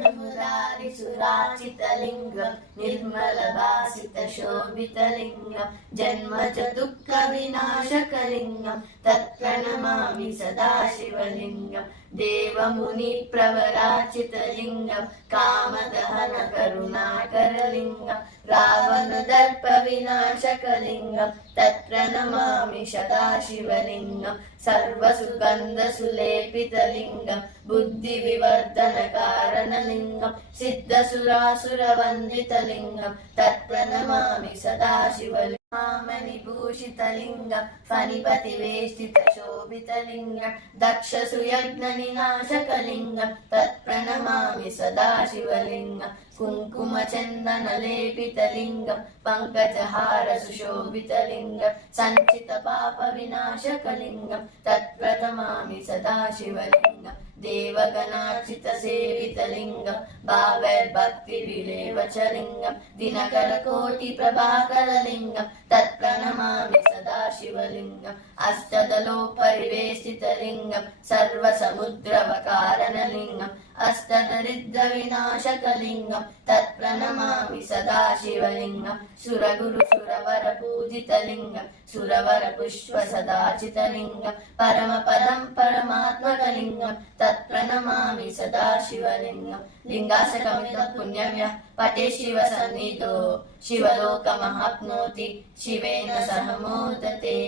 मुरारिसुराचितलिङ्गं निर्मलभासितशोभितलिङ्गं जन्मज दुःखविनाशकलिङ्गं तत्प्रणमामि सदाशिवलिङ्गं देवमुनिप्रवराचितलिङ्गं कामदहनकरुणाकरलिङ्गं रावणदर्पविनाशकलिङ्गं तत्प्रणमामि सदाशिवलिङ्गं सर्वसुगन्धसुलेपितलिङ्गं बुद्धिविवर्धनकारणलिङ्गं सिद्धसुरासुरवन्दितलिङ्गं तत्प्रणमामि सदाशिवलिङ्गं मामनिभूषितलिङ्गं फणिपतिवेष्टितशोभितलिङ्गं दक्षसुयज्ञनिनाशकलिङ्गं तत्प्रणमामि सदाशिवलिङ्गं कुङ्कुमचन्दनलेपितलिङ्गं पङ्कजहारसुशोभितलिङ्गं सञ्चितपापविनाशकलिङ्गं तत्प्रणमामि सदाशिवलिङ्गं देवगणार्चितसेवितलिङ्गं भावैर्भक्तिविलेवचलिङ्गं दिनकरकोटिप्रभाकरलिङ्गं तत्प्रणमामि सदाशिवलिङ्गम् अष्टदलोपरिवेष्टितलिङ्गं सर्वसमुद्रवकारणलिङ्गम् अष्टदरिद्रविनाशकलिङ्गं तत्प्रणमामि सदाशिवलिङ्गं सुरगुरुसुरवरपूजितलिङ्गं सुरवरपुष्पसदाचितलिङ्गं परमपदं परमात्मकलिङ्गं तत्प्रणमामि सदाशिवलिङ्गं लिङ्गाशकमिदं पुण्यं यः पठे शिवसन्निधौ शिवलोकमवाप्नोति शिवेन सह मोदते।